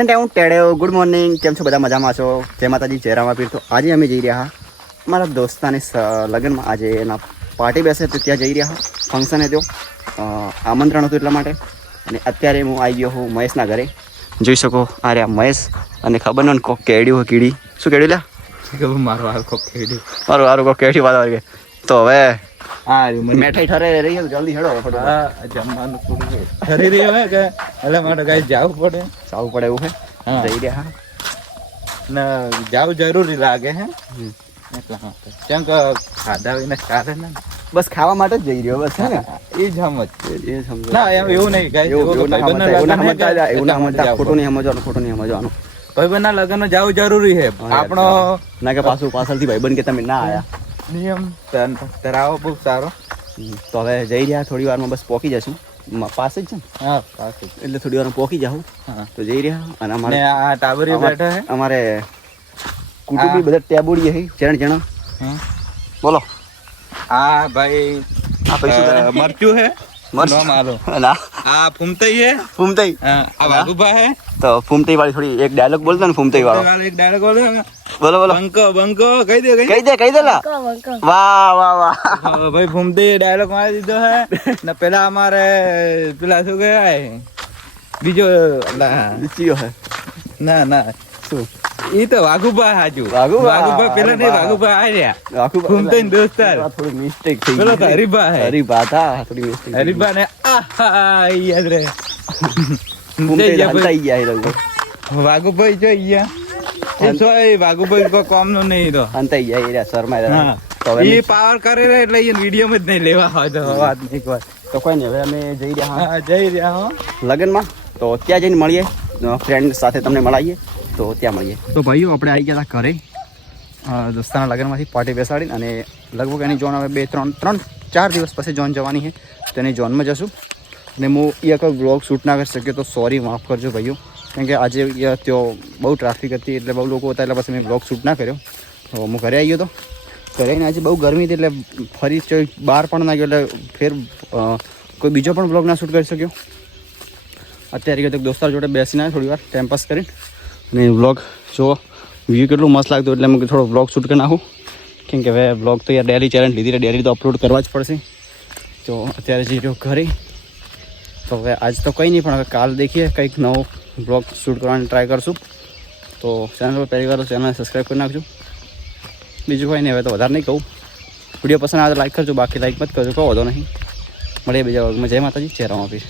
Good morning, કેમ છો બધા? મજામાં છો? જય માતાજી, જય રામાપીર. તો આજે અમે જઈ રહ્યા અમારા દોસ્તાની લગ્નમાં. આજે એના પાર્ટી બેસે તો ત્યાં જઈ રહ્યા ફંક્શન હતો, આમંત્રણ હતું એટલા માટે. અને અત્યારે હું આવી ગયો હું મહેશના ઘરે. જોઈ શકો આ રહ્યા મહેશ. અને ખબર ન કોક કેડી હોય, કીડી શું કેડી લ્યા મારું હાલ કોક કેડી કોક કેડી વાત આવી. તો હવે મેઠાઈ ઠરે રહી છે, જલ્દી હેડો. જમવાનું પૂરું ઠરી રહ્યું હે કે એટલે માટે કઈ જવું પડે એવું હે. જઈ રહ્યા ને જવું જરૂરી લાગે હે એટલા માટે. કેમ કે ખાધા વિના ચાલે ને, બસ ખાવા માટે જ જઈ રહ્યો બસ હે ને. એ જ સમજ ના એમ એવું નહીં ગાય, ખોટું નહીં સમજવાનું. ભાઈબંધના લગ્ન જવું જરૂરી છે આપણો. ના કે પાછળથી ભાઈબંધ કે તમે ના આયા નિયમ ધરાવો બહુ સારો. તો હવે જઈ રહ્યા, થોડી વારમાં બસ પહોંચી જશું. પાસે જ છે ને? હા પાસે એટલે થોડી વારમાં પહોંચી જાઉં. તો જઈ રહ્યા. અને અમારે આ ટાબરી બેઠા હે, અમારે કુટુંબી બધા ટેબુડીએ છે જણ. બોલો. હા ભાઈ આ પૈસા મરચું હે મારો. ના આ ફૂમતઈ હે. ફૂમતઈ. આ વાઘુભા હે. તો ફૂમતઈ વાળી થોડી એક ડાયલોગ બોલતો ને, ફૂમતઈ વાળો એક ડાયલોગ બોલો. બોલો. બંકો કહી દે લા. વાહ ભાઈ ફૂમતી ડાયલોગ મારી દીધો હે ને. પેલા અમારે પેલા શું કહેવાય બીજો હે. ના શું ઈ તો વાઘુભા હાજુ. વાઘુભા પેલા નહીં, વાઘુભા આર્યા ફૂમતી દોસ્તાર. થોડી મિસ્ટેક થઈ પેલો તો હરીભા હે. હરીભા હતા, થોડી મિસ્ટેક. હરીભા ને યાદ રહે. હંતાઈ ગયા એ લોકો. વાઘુભાઈ જો વાઘુભાઈ કોઈ કોમ નો નહીં તો હંતાઈ ગયા એ શર્મા. એ પાવર કરે એટલે એ વિડીયો જ નહીં લેવા હોય તો વાત નહીં કોઈ. તો કોઈ નહીં, હવે અમે જઈ રહ્યા હો લગ્નમાં. તો ત્યાં જઈને મળીએ, ફ્રેન્ડ સાથે તમને મળાવીએ. તો ત્યાં મળીએ. તો ભાઈઓ આપણે આવી ગયા હતા ઘરે દોસ્તાના લગ્નમાંથી પાર્ટી બેસાડીને. અને લગભગ એની જોન હવે 3-4 દિવસ પછી જોન જવાની છે. તો એની જોનમાં જશું. અને હું એ કોઈ વ્લોગ શૂટ ના કરી શક્યો તો સોરી, માફ કરજો ભાઈઓ. કેમ કે આજે ત્યાં બહુ ટ્રાફિક હતી, એટલે બહુ લોકો હતા, એટલે પછી મેં વ્લોગ શૂટ ના કર્યો. તો હું ઘરે આવી ગયો હતો. ઘરે આવીને આજે બહુ ગરમી હતી, એટલે ફરી બહાર પણ ના ગયો, એટલે ફેર કોઈ બીજો પણ વ્લોગ ના શૂટ કરી શક્યો. અત્યારે ગયો તો દોસ્તાર જોડે બેસીને થોડી વાર ટાઈમ પાસ કરીને. અને વ્લોગ જુઓ, વ્યૂ કેટલું મસ્ત લાગતું, એટલે મેં થોડો વ્લોગ શૂટ કરી નાખું. કેમ કે હવે વ્લોગ તો યાર ડેલી ચેલેન્જ લીધી, ડેલી તો અપલોડ કરવા જ પડશે. તો અત્યારે જઈ રહ્યો ઘરે. તો હવે આજ તો કંઈ નહીં, પણ હવે કાલ દેખીએ કંઈક નવો બ્લોગ શૂટ કરવાની ટ્રાય કરશું. તો ચેનલ પર પહેલી વાર તો ચેનલ સબસ્ક્રાઈબ કરી નાખજો. બીજું કંઈ નહીં, હવે તો વધારે નહીં કહું. વિડીયો પસંદ આવે તો લાઈક કરજો, બાકી લાઈક મત કરજો, કહો વાંધો નહીં. મળીએ બીજા વર્ગમાં. જય માતાજી, જય રામાપીર.